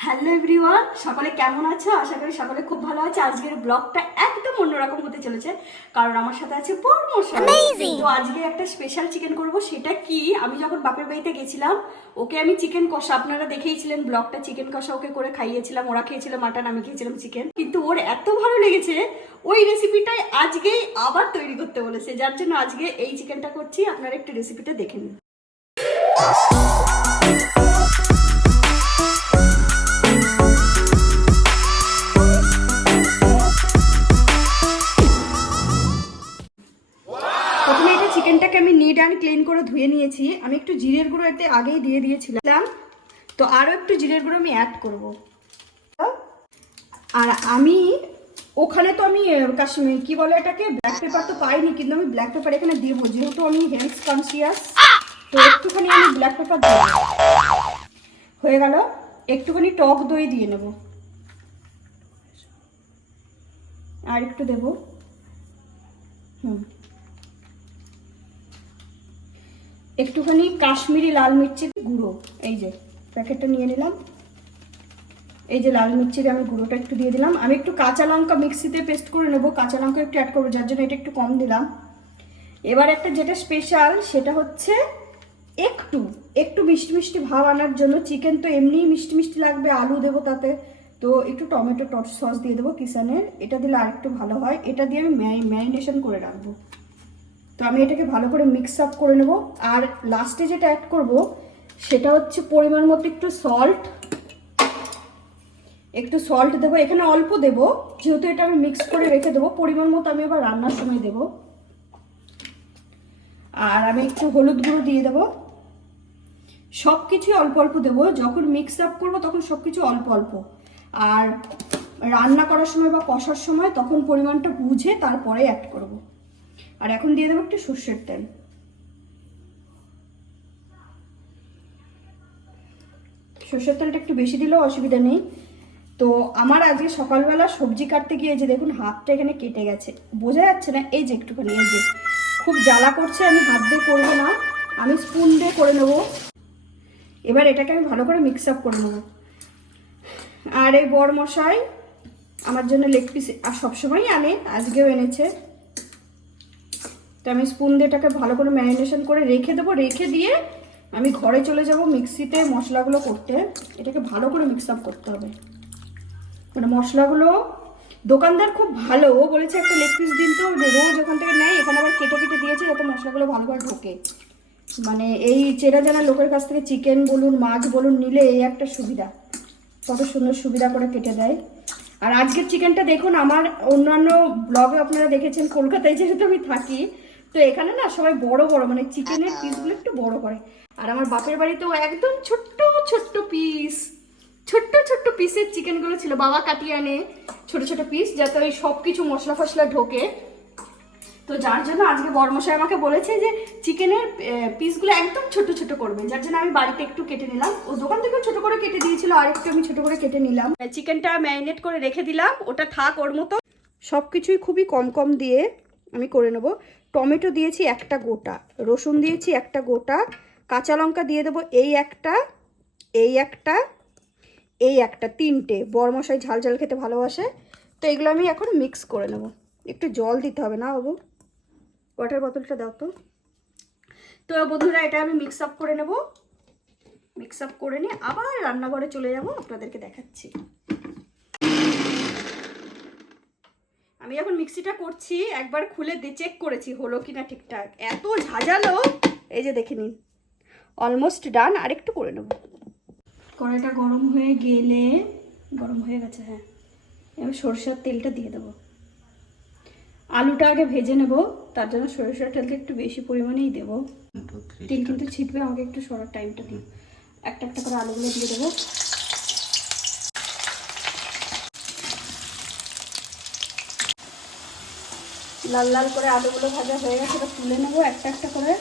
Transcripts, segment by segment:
Hello everyone সকলে কেমন আছো? আশা করি সকলে খুব ভালো আছে। আজকের ব্লগটা একদম অন্যরকম হতে চলেছে কারণ আমার সাথে আছে তো আজকে একটা স্পেশাল চিকেন করব সেটা কি? আমি যখন বাপের বাড়িতে গেছিলাম ওকে আমি চিকেন কষা আপনারা দেখেইছিলেন ব্লগটা চিকেন কষা ওকে করে খাইয়েছিলাম ওরা খেয়েছিল মাটন আমি খেয়েছিলাম চিকেন কিন্তু ওর এত ভালো লেগেছে ওই রেসিপিটাই আজকেই আবার তৈরি করতে বলেছে। যার জন্য আজকে এই চিকেনটা করছি আপনারা একটু রেসিপিটা দেখে নিন। ক্লিন করে ধুয়ে নিয়েছি। আমি একটু জিরের গুঁড়ো এতে আগেই দিয়ে দিয়েছিলাম। তো আরও একটু জিরের গুঁড়ো আমি অ্যাড করব। আর আমি, ওখানে তো আমি কাশ্মীর, কি বলে এটাকে? ব্ল্যাক পেপার তো পাইনি, কিন্তু আমি ব্ল্যাক পেপার এখানে দেবো। যেহেতু আমি হেলথ কনসিয়াস তো একটুখানি আমি ব্ল্যাক পেপার হয়ে গেল। একটুখানি টক দই দিয়ে নেব। আর একটু দেবো। হুম। একটুখানি কাশ্মীরি লাল মির্চির গুঁড়ো, এই যে, প্যাকেটটা নিয়ে নিলাম। এই যে লাল মির্চির আমি গুঁড়োটা একটু দিয়ে দিলাম। আমি একটু কাঁচা লঙ্কা মিক্সিতে পেস্ট করে নেব, কাঁচা লঙ্কা একটু অ্যাড করব, যার জন্য এটা একটু কম দিলাম। এবার একটা যেটা স্পেশাল সেটা হচ্ছে একটু একটু মিষ্টি মিষ্টি ভাব আনার জন্য। চিকেন তো এমনিই মিষ্টি মিষ্টি লাগবে, আলু দেবো তাতে। তো একটু টমেটো টট সস দিয়ে দেবো কিষানের। এটা দিলে আরেকটু ভালো হয়। এটা দিয়ে আমি ম্যারিনেশন করে রাখব। তো আমি এটাকে ভালো করে মিক্স আপ করে নেব। আর লাস্টে যেটা অ্যাড করব, সেটা হচ্ছে পরিমাণ মতো একটু সল্ট একটু সল্ট দেবো। এখানে অল্প দেবো, যেহেতু এটা আমি মিক্স করে রেখে দেবো, পরিমাণ মতো আমি এবার রান্নার সময় দেবো। আর আমি একটু হলুদ গুঁড়ো দিয়ে দেবো। সব কিছুই অল্প অল্প দেবো। যখন মিক্স আপ করব, তখন সব কিছু অল্প অল্প। আর রান্না করার সময় বা কষার সময় তখন পরিমাণটা বুঝে তারপরে অ্যাড করব। আর এখন দিয়ে দেবো একটু সর্ষের তেল। সর্ষের তেলটা একটু বেশি দিলেও অসুবিধা নেই। তো আমার আজকে সকালবেলা সবজি কাটতে গিয়ে যে দেখুন, হাতটা এখানে কেটে গেছে। বোঝা যাচ্ছে না, এই যে একটুখানি, এই যে। খুব জ্বালা করছে, আমি হাত দিয়ে করব না। আমি স্পুন দিয়ে করে নেব। এবার এটাকে আমি ভালো করে মিক্স আপ করে নেব। আর এই বড় মশাই আমার জন্য লেগ পিস আর সবসময়ই আনে, আজকেও এনেছে। তো আমি স্পুন দিয়ে এটাকে ভালো করে ম্যারিনেশন করে রেখে দেবো, রেখে দিয়ে আমি ঘরে চলে যাব মিক্সিতে মশলাগুলো করতে। এটাকে ভালো করে মিক্স আপ করতে হবে। মানে মশলাগুলো দোকানদার খুব ভালো, ও বলেছে একটা লেগ পিস দিন তো রোজ ওখান থেকে নেয়, এখানে আবার কেটে কেটে দিয়েছে, যাতে মশলাগুলো ভালো করে ঢোকে। মানে এই চেনা জানা লোকের কাছ থেকে চিকেন বলুন, মাছ বলুন, নিলে এই একটা সুবিধা। কত সুন্দর সুবিধা করে কেটে দেয়। আর আজকের চিকেনটা দেখুন, আমার অন্যান্য ব্লগে আপনারা দেখেছেন, কলকাতায় যেহেতু আমি থাকি তো এখানে না সবাই বড় বড় মানে চিকেনের পিসগুলো একটু বড় করে। আর আমার বাপের বাড়িতেও একদম ছোট্ট ছোট্ট পিস ছোট্ট ছোট্ট পিসের চিকেনগুলো ছিল। বাবা কাটিয়ে আনে ছোট ছোট পিস যাতে ওই সব কিছু মশলা ফসলা ঢোকে। তো যার জন্য আজকে বর্মশাই আমাকে বলেছে যে চিকেনের পিসগুলো একদম ছোট ছোট করবে। যার জন্য আমি বাড়িতে একটু কেটে নিলাম। ও দোকান থেকেও ছোট করে কেটে দিয়েছিল আর একটু আমি ছোট করে কেটে নিলাম। চিকেনটা ম্যারিনেট করে রেখে দিলাম। ওটা থাক ওর মতো। সব কিছুই খুবই কম কম দিয়ে আমি করে নেব। টমেটো দিয়েছি একটা গোটা, রসুন দিয়েছি একটা গোটা, কাঁচা লঙ্কা দিয়ে দেবো এই একটা এই একটা এই একটা, তিনটে। বরমশাই ঝাল ঝাল খেতে ভালোবাসে। তো এগুলো আমি এখন মিক্স করে নেব। একটু জল দিতে হবে না বাবু? ওয়াটার বোতলটা দাও তো। তো বন্ধুরা, এটা আমি মিক্স আপ করে নেব। মিক্স আপ করে নিয়ে আবার রান্নাঘরে চলে যাব। আপনাদেরকে দেখাচ্ছি। আমি এখন মিক্সিটা করছি একবার খুলে দিয়ে চেক করেছি হলো কিনা ঠিকঠাক। এত ঝাঁঝালো। এই যে দেখে নিন। অলমোস্ট ডান আর একটু করে নেব। কড়াইটা গরম হয়ে গেলে গরম হয়ে গেছে হ্যাঁ। এবার সরষের তেলটা দিয়ে দেবো। আলুটা আগে ভেজে নেব তার জন্য সরিষার তেলটা একটু বেশি পরিমাণেই দেবো। তেল কিন্তু ছিটবে আমাকে একটু সরার টাইমটা দিই একটা একটা করে আলুগুলো দিয়ে দেবো। লাল লাল করে আলুগুলো ভাজা হয়ে গেছে, এবার তুলে নেব একটা একটা করে।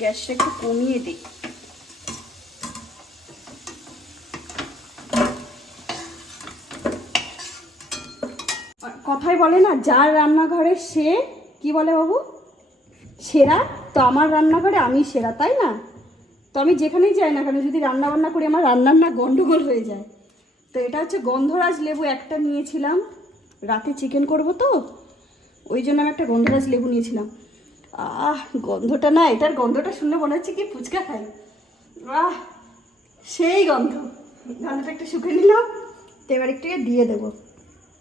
গ্যাসটা একটু কমিয়ে দিই। কথাই বলে না, যার রান্নাঘরে সে, কি বলে বাবু? সেরা? তো আমার রান্নাঘরে আমি সেরা, তাই না? তো আমি যেখানেই যাই না কেন, যদি রান্না বান্না করি, আমার রান্নার না গন্ডগোল হয়ে যায়। তো এটা হচ্ছে গন্ধরাজ লেবু একটা নিয়েছিলাম। রাতে চিকেন করব তো, ওই জন্য আমি একটা গন্ধরাজ লেবু নিয়েছিলাম। আহ, গন্ধটা না, এটার গন্ধটা শুনলে মনে হচ্ছে কি ফুচকা খাই। আহ, সেই গন্ধ। গন্ধটা একটু শুকে নিলাম তো এবার একটু দিয়ে দেবো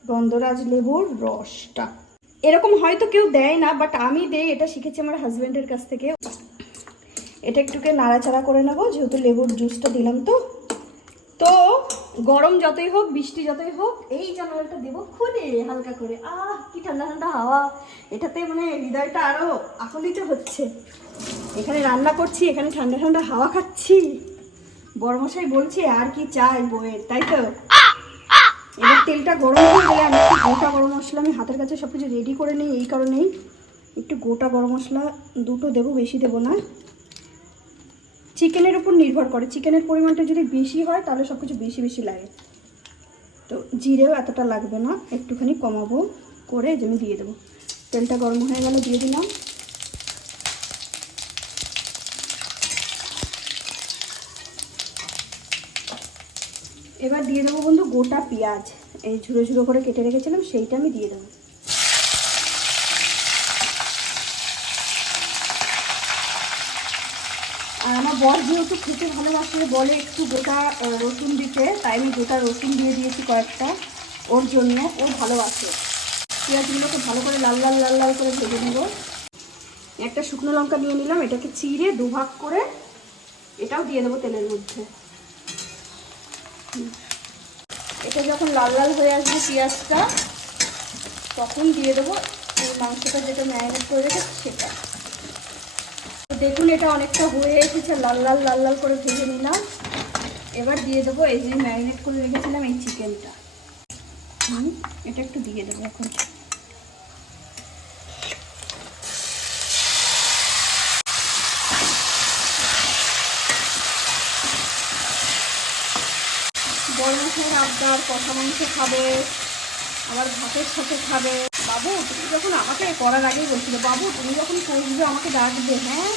গন্ধরাজ লেবুর রসটা। এরকম হয়তো কেউ দেয় না বাট আমি দেই, এটা শিখেছি আমার হাজব্যান্ডের কাছ থেকে। এটা একটুকে নাড়াচাড়া করে নেব, যেহেতু লেবুর জুসটা দিলাম তো। তো গরম যতই হোক, বৃষ্টি যতই হোক, এই জানালাটা দেবো খুলে, হালকা করে। আহ, কি ঠান্ডা ঠান্ডা হাওয়া। এটাতে মানে হৃদয়টা আরও আকলিত হচ্ছে। এখানে রান্না করছি, এখানে ঠান্ডা ঠান্ডা হাওয়া খাচ্ছি। বড়মশাই বলছে, আর কি চাই বইয়ের তাই তো? এবার তেলটা গরম হয়ে গেলে আমি একটু গোটা গরম মশলা, আমি হাতের কাছে সব কিছু রেডি করে নিই, এই কারণেই একটু গোটা গরম মশলা দুটো দেবো, বেশি দেবো না। চিকেনের উপর নির্ভর করে। চিকেনের পরিমাণটা যদি বেশি হয়, তাহলে সব কিছু বেশি বেশি লাগে। তো জিরেও এতটা লাগবে না, একটুখানি কমাবো করে যে দিয়ে দেবো। তেলটা গরম হয়ে গেলে দিয়ে দিলাম। এবার দিয়ে দেবো বন্ধু গোটা পেঁয়াজ। এই ঝুড়ো ঝুড়ো করে কেটে রেখেছিলাম, সেইটা আমি দিয়ে দেবো আর আমার বর যেহেতু খেতে ভালোবাসে, বলে একটু গোটা রসুন দিতে, তাই আমি গোটা রসুন দিয়ে দিয়েছি কয়েকটা ওর জন্য, ও ভালোবাসে। পেঁয়াজগুলোকে ভালো করে লাল লাল লাল লাল করে ভেজে নেব। একটা শুকনো লঙ্কা নিয়ে নিলাম, এটাকে চিড়ে দুভাগ করে এটাও দিয়ে দেবো তেলের মধ্যে। এটা যখন লাল লাল হয়ে আসবে পেঁয়াজটা, তখন দিয়ে দেবো মাংসটা যেটা ম্যারিনেট করে সেটা। দেখুন, এটা অনেকটা হয়ে এসেছে। লাল লাল লাল লাল করে ভেজে নিলাম। এবার দিয়ে দেবো এই যে ম্যারিনেট করে রেখেছিলাম এই চিকেনটা। এটা একটু দিয়ে দেবো এখন। বড় মাছের আবদার, কষা মাংস খাবে। আবার ভাতের সাথে খাবে। বাবু, তুমি যখন আমাকে করার আগেই বলছিল, বাবু, তুমি যখন করবে আমাকে ডাকবে হ্যাঁ?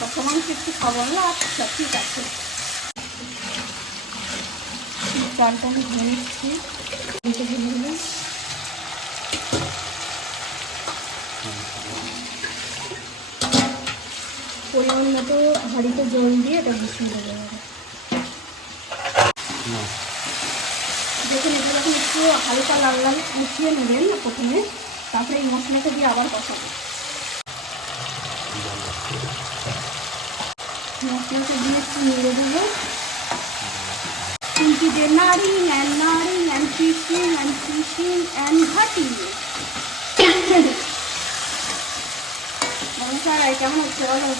কষা মাংস একটু খাব না আচ্ছা ঠিক আছে। চালটা আমি ধুয়ে নিচ্ছি। পরিমাণ মতো হাঁড়িতে জল দিয়ে এটা বসিয়ে দেবো এবারে। দেখুন এগুলো যখন একটু হালকা লাল লাল মুছিয়ে নেবেন প্রথমে। তারপরে এই মশলাটা দিয়ে আবার কষাবো মশলাটা দিয়ে একটু নেড়ে দেবো। And and fishing and fishing and ঘাটি। কেমন হচ্ছে বলো!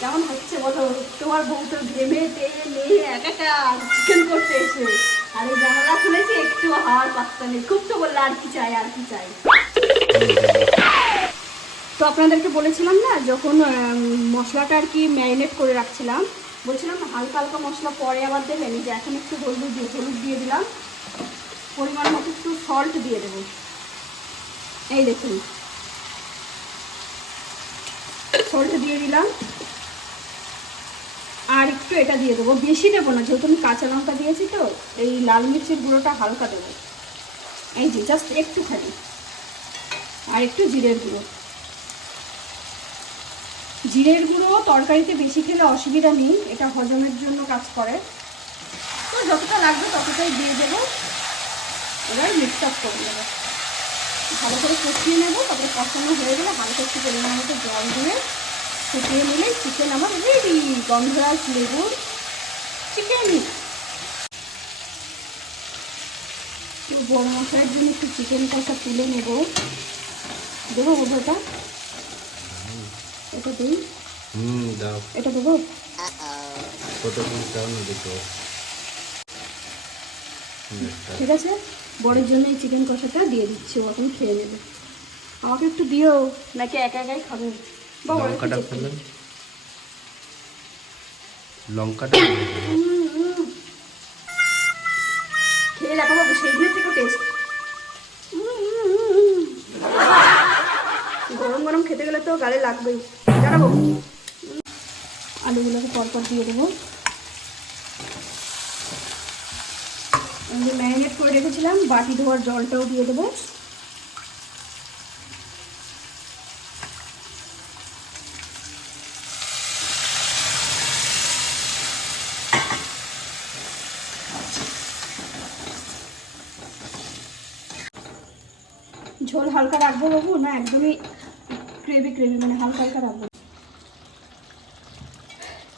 কেমন হচ্ছে বলো? তোমার বউ তো ঘেমে তেলে নিয়ে একাটা চিকেন করতে এসে। আর এই জানালা খুলেছি, একটু হাওয়ার পাত্তা নেই। খুব তো বললে, আর কি চাই, আর কি চাই। তো আপনাদেরকে বলেছিলাম না, যখন মশলাটা আর কি ম্যারিনেট করে রাখছিলাম, বলছিলাম হালকা হালকা মশলা পরে আবার দেবেন যে এখন একটু হলুদ দিয়ে হলুদ দিয়ে দিলাম। পরিমাণ মতো একটু সল্ট দিয়ে দেবো। এই দেখুন। সল্ট দিয়ে দিলাম। আর একটু এটা দিয়ে দেবো। বেশি দেবো না, যেহেতু আমি কাঁচা লঙ্কা দিয়েছি তো, এই লাল মির্চের গুঁড়োটা হালকা দেবো। এই যে জাস্ট একটুখানি। আর একটু জিরের গুঁড়ো। জিরের গুঁড়ো তরকারিতে বেশি খেলে অসুবিধা নেই, এটা হজমের জন্য কাজ করে। তো যতটা লাগবে ততটাই দিয়ে দেবো। এবার মিক্স আপ করে নেব। ভালো করে কষিয়ে নেব, তারপরে কষানো হয়ে গেলে হালকা একটু পরিমাণ মতো জল দিয়ে ফুটিয়ে নিলে চিকেন আমার রেডি গন্ধরাজ লেবুর চিকেন বড় মশলার জন্য একটু চিকেন কষা তুলে নেব। দেবো ওটা এটা দিই। এটা দেবো? একটা। ঠিক আছে? বড়ের জন্য এই চিকেন কষাটা দিয়ে দিচ্ছি ও এখন খেয়ে নেবে। আমাকে একটু দিও নাকি একা একাই খাবে? একটু লঙ্কাটা চেক লঙ্কাটা। খেয়ে দেখো বাবু সেইগুলোর টেস্ট। গরম গরম খেতে গেলে তো গালে লাগবেই। জানাব আলুগুলোকে পরপর দিয়ে দেবো। আমি ম্যারিনেট করে রেখেছিলাম বাটি ধোয়ার জলটাও দিয়ে দেবো ঝোল হালকা রাখব বাবু? না, একদমই গ্রেভি গ্রেভি মানে হালকা হালকা রাখব।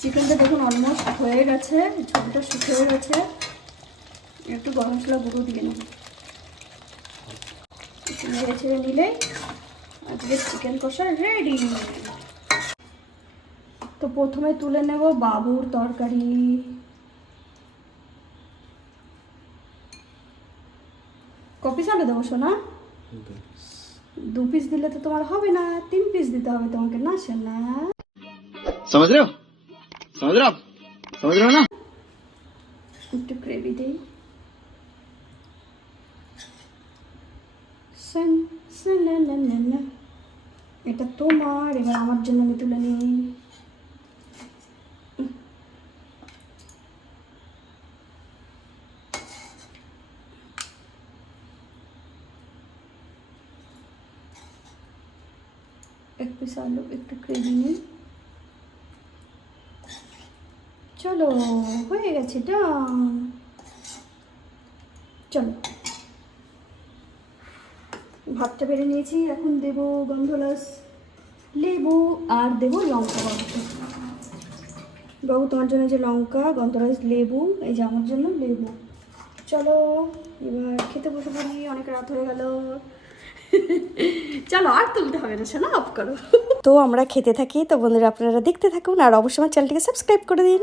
চিকেনটা দেখুন অলমোস্ট হয়ে গেছে, ঝোলটা শুকিয়ে গেছে। একটু গরম মশলা গুঁড়ো দিয়ে নেব নেড়ে ছেড়ে নিলে আজকে চিকেন কষা রেডি তো প্রথমে তুলে নেব বাবুর তরকারি। কপি চালে দেবো, সোনা? দু পিস দিলে তো তোমার হবে না তিন পিস দিতে হবে তোমাকে না সোনা? সমাজ রেও সমাজ না একটু গ্রেভি দেই। এটা তোমার এবার আমার জন্য আমি তুলে নিই। পিস আলু একটু গ্রেভি নিই। চলো, হয়ে গেছে ডান চলো। ভাতটা বেড়ে নিয়েছি, এখন দেব গন্ধরাস লেবু আর দেব লঙ্কা বাবুকে বাবু, তোমার জন্য যে লঙ্কা গন্ধরাস লেবু, এই যে আমার জন্য লেবু। চলো, এবার খেতে বসে পড়ি, অনেক রাত হয়ে গেল। চলো আর তুলতে হবে না, শোনা অফ করো। তো আমরা খেতে থাকি, তো বন্ধুরা আপনারা দেখতে থাকুন, আর অবশ্যই আমার চ্যানেলটিকে সাবস্ক্রাইব করে দিন।